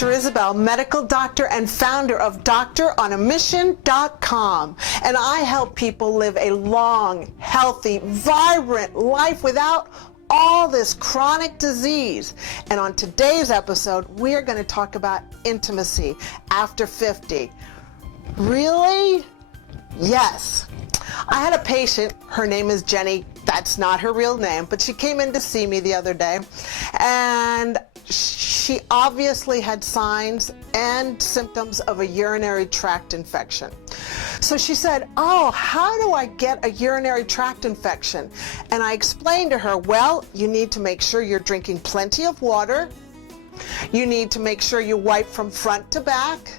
Dr. Isabel, medical doctor and founder of Doctoronamission.com, and I help people live a long, healthy, vibrant life without all this chronic disease. And on today's episode, we are going to talk about intimacy after 50. Really? Yes. I had a patient, her name is Jenny, that's not her real name, but she came in to see me the other day, and she obviously had signs and symptoms of a urinary tract infection. So she said, oh, how do I get a urinary tract infection? And I explained to her, well, you need to make sure you're drinking plenty of water, you need to make sure you wipe from front to back,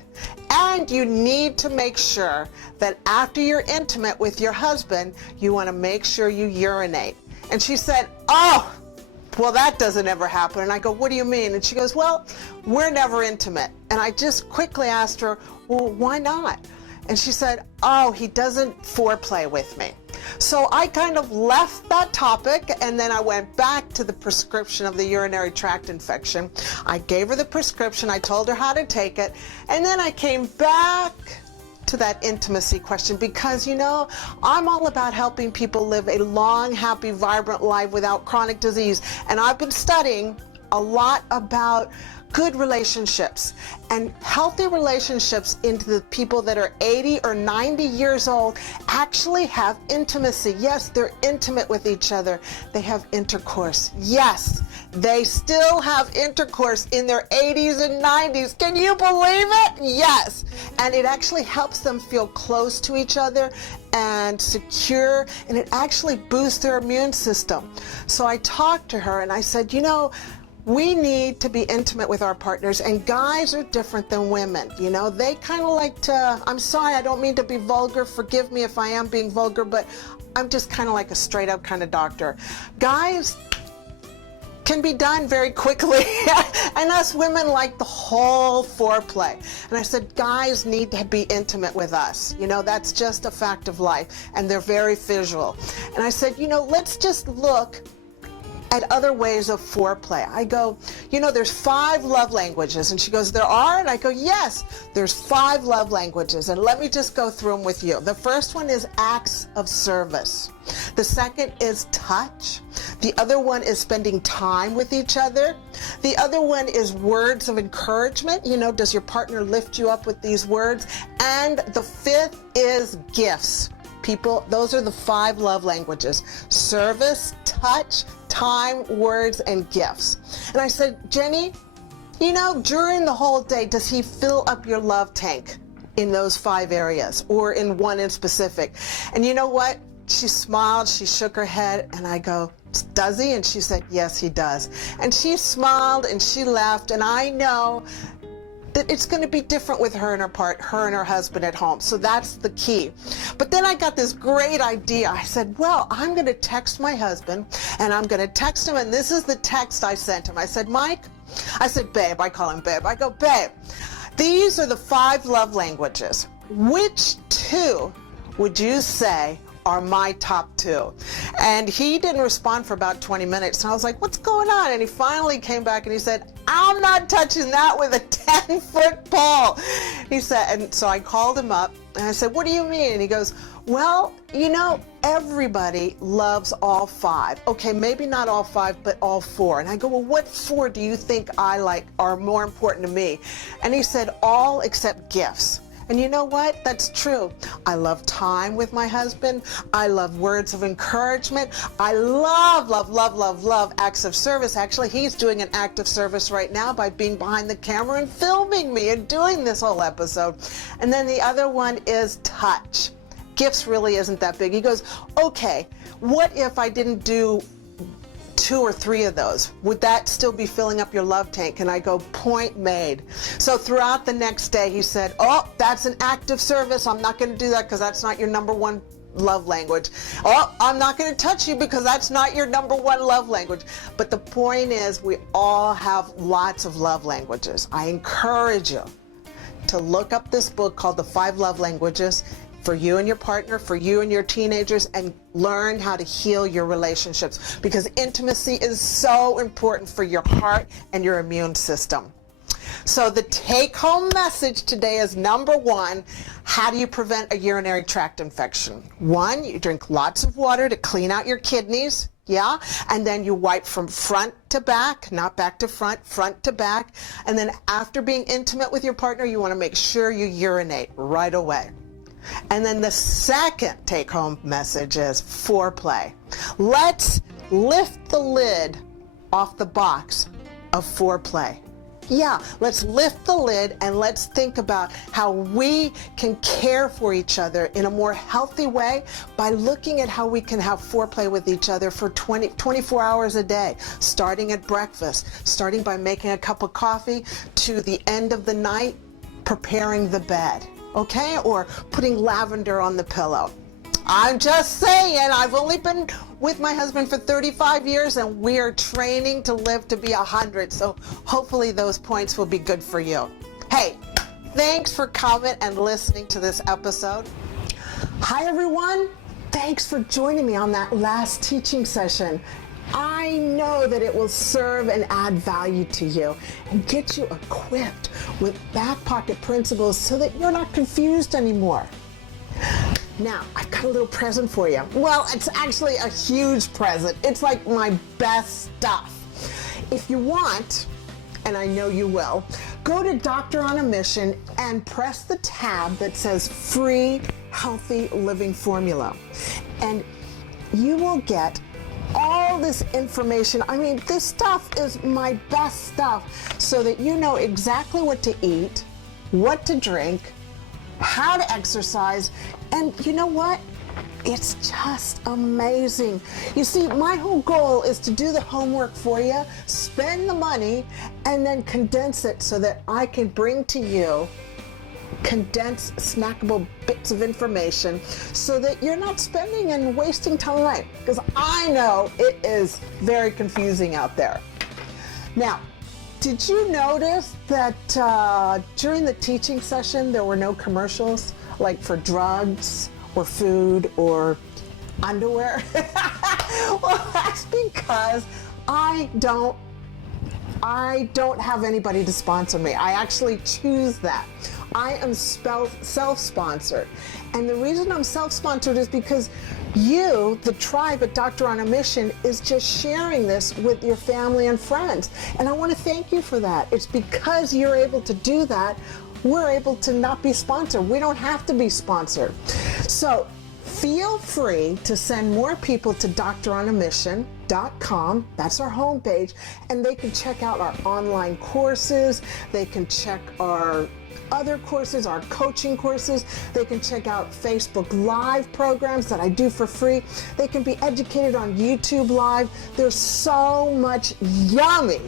and you need to make sure that after you're intimate with your husband, you want to make sure you urinate. And she said, oh, well, that doesn't ever happen. And I go, what do you mean? And she goes, well, we're never intimate. And I just quickly asked her, well, why not? And she said, oh, he doesn't foreplay with me. So I kind of left that topic, and then I went back to the prescription of the urinary tract infection. I gave her the prescription, I told her how to take it, and then I came back to that intimacy question because, you know, I'm all about helping people live a long, happy, vibrant life without chronic disease. And I've been studying a lot about good relationships and healthy relationships into the people that are 80 or 90 years old actually have intimacy. Yes, they're intimate with each other. They have intercourse. Yes, they still have intercourse in their 80s and 90s. Can you believe it? Yes. And it actually helps them feel close to each other and secure, and it actually boosts their immune system. So I talked to her and I said, you know, we need to be intimate with our partners, and guys are different than women. You know, they kind of like to, I'm sorry, I don't mean to be vulgar, forgive me if I am being vulgar, but I'm just kind of like a straight up kind of doctor. Guys can be done very quickly, and us women like the whole foreplay. And I said, guys need to be intimate with us. You know, that's just a fact of life, and they're very visual. And I said, you know, let's just look at other ways of foreplay. I go, you know, there's 5 love languages. And she goes, there are? And I go, yes, there's 5 love languages. And let me just go through them with you. The first one is acts of service. The second is touch. The other one is spending time with each other. The other one is words of encouragement. You know, does your partner lift you up with these words? And the 5th is gifts. People, those are the 5 love languages: service, touch, time, words, and gifts. And I said, Jenny, you know, during the whole day, does he fill up your love tank in those 5 areas or in one in specific? And you know what? She smiled, she shook her head, and I go, does he? And she said, yes, he does. And she smiled and she laughed, and I know that it's going to be different with her and her husband at home. So that's the key. But then I got this great idea. I said, well, I'm going to text my husband, and I'm going to text him, and this is the text I sent him. I said, Mike, I said, babe, I call him babe. I go, babe, these are the 5 love languages. Which 2 would you say are my top 2? And he didn't respond for about 20 minutes. And I was like, what's going on? And he finally came back and he said, I'm not touching that with a 10-foot pole. He said, and so I called him up and I said, what do you mean? And he goes, well, you know, everybody loves all 5. Okay, maybe not all 5, but all 4. And I go, well, what 4 do you think I like are more important to me? And he said, all except gifts. And you know what? That's true. I love time with my husband. I love words of encouragement. I love acts of service. Actually, he's doing an act of service right now by being behind the camera and filming me and doing this whole episode. And then the other one is touch. Gifts really isn't that big. He goes, okay, what if I didn't do 2 or 3 of those? Would that still be filling up your love tank? And I go, point made. So throughout the next day, he said, oh, that's an act of service. I'm not going to do that because that's not your number 1 love language. Oh, I'm not going to touch you because that's not your number 1 love language. But the point is, we all have lots of love languages. I encourage you to look up this book called The 5 Love Languages for you and your partner, for you and your teenagers, and learn how to heal your relationships, because intimacy is so important for your heart and your immune system. So the take-home message today is number one, how do you prevent a urinary tract infection? One, you drink lots of water to clean out your kidneys. Yeah, and then you wipe from front to back, not back to front, front to back. And then after being intimate with your partner, you want to make sure you urinate right away. And then the second take-home message is foreplay. Let's lift the lid off the box of foreplay. Yeah, let's lift the lid and let's think about how we can care for each other in a more healthy way by looking at how we can have foreplay with each other for 24 hours a day, starting at breakfast, starting by making a cup of coffee to the end of the night, preparing the bed, okay? Or putting lavender on the pillow. I'm just saying, I've only been with my husband for 35 years and we are training to live to be 100. So hopefully those points will be good for you. Hey, thanks for coming and listening to this episode. Hi everyone. Thanks for joining me on that last teaching session. I know that it will serve and add value to you and get you equipped with back pocket principles so that you're not confused anymore. Now, I've got a little present for you. Well, it's actually a huge present. It's like my best stuff. If you want, and I know you will, go to Doctoronamission and press the tab that says Free Healthy Living Formula. And you will get all this information. I mean, this stuff is my best stuff so that you know exactly what to eat, what to drink, how to exercise, and you know what? It's just amazing. You see, my whole goal is to do the homework for you, spend the money, and then condense it so that I can bring to you condensed, snackable bits of information so that you're not spending and wasting time, because I know it is very confusing out there. Now, did you notice that during the teaching session there were no commercials, like for drugs or food or underwear? Well, that's because I don't have anybody to sponsor me. I actually choose that. I am self-sponsored. And the reason I'm self-sponsored is because you, the tribe at Doctor on a Mission, is just sharing this with your family and friends. And I want to thank you for that. It's because you're able to do that, we're able to not be sponsored. We don't have to be sponsored. So feel free to send more people to doctoronamission.com. That's our homepage. And they can check out our online courses. They can check our other courses, our coaching courses. They can check out Facebook Live programs that I do for free. They can be educated on YouTube Live. There's so much yummy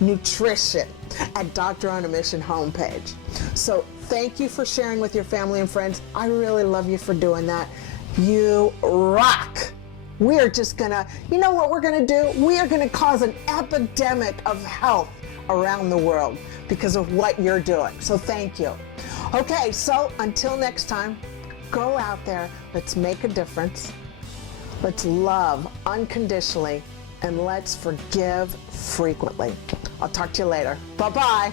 nutrition at Doctor on a Mission homepage. So thank you for sharing with your family and friends. I really love you for doing that. You rock. We are just gonna, you know what we're gonna do? We are gonna cause an epidemic of health around the world because of what you're doing. So thank you. Okay, so until next time, go out there, let's make a difference. Let's love unconditionally and let's forgive frequently. I'll talk to you later. Bye-bye.